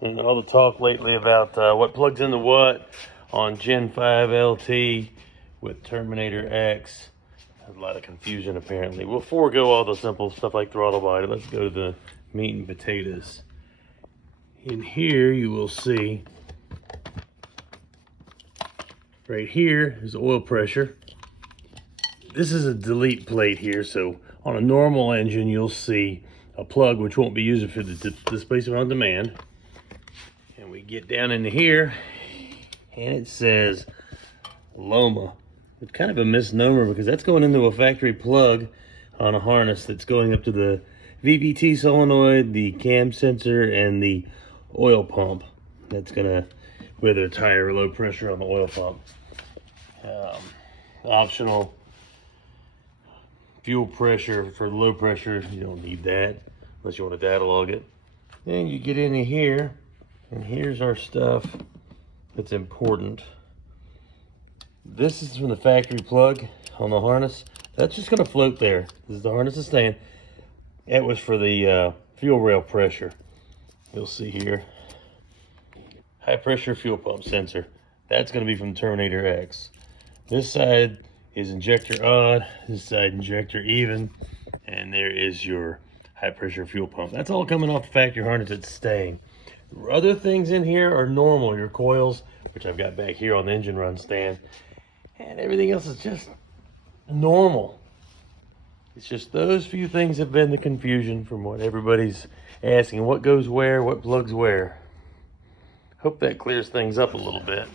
And all the talk lately about what plugs into what on Gen 5 LT with Terminator X. There's a lot of confusion apparently. We'll forego all the simple stuff like throttle body. Let's go to the meat and potatoes. In here you will see right here is oil pressure. This is a delete plate here, so on a normal engine you'll see a plug which won't be used for the displacement on demand. And we get down into here and it says Loma. It's kind of a misnomer because that's going into a factory plug on a harness that's going up to the VVT solenoid, the cam sensor, and the oil pump. That's gonna with a tire low pressure on the oil pump. Optional fuel pressure for low pressure. You don't need that unless you want to data log it. Then you get into here, and here's our stuff that's important. This is from the factory plug on the harness. That's just going to float there. This is the harness is staying. It was for the fuel rail pressure. You'll see here. High pressure fuel pump sensor. That's going to be from Terminator X. This side is injector odd, this side injector even, and there is your high pressure fuel pump. That's all coming off the factory harness. It's staying. Other things in here are normal. Your coils, which I've got back here on the engine run stand, and everything else is just normal. It's just those few things have been the confusion from what everybody's asking. What goes where, what plugs where. Hope that clears things up a little bit.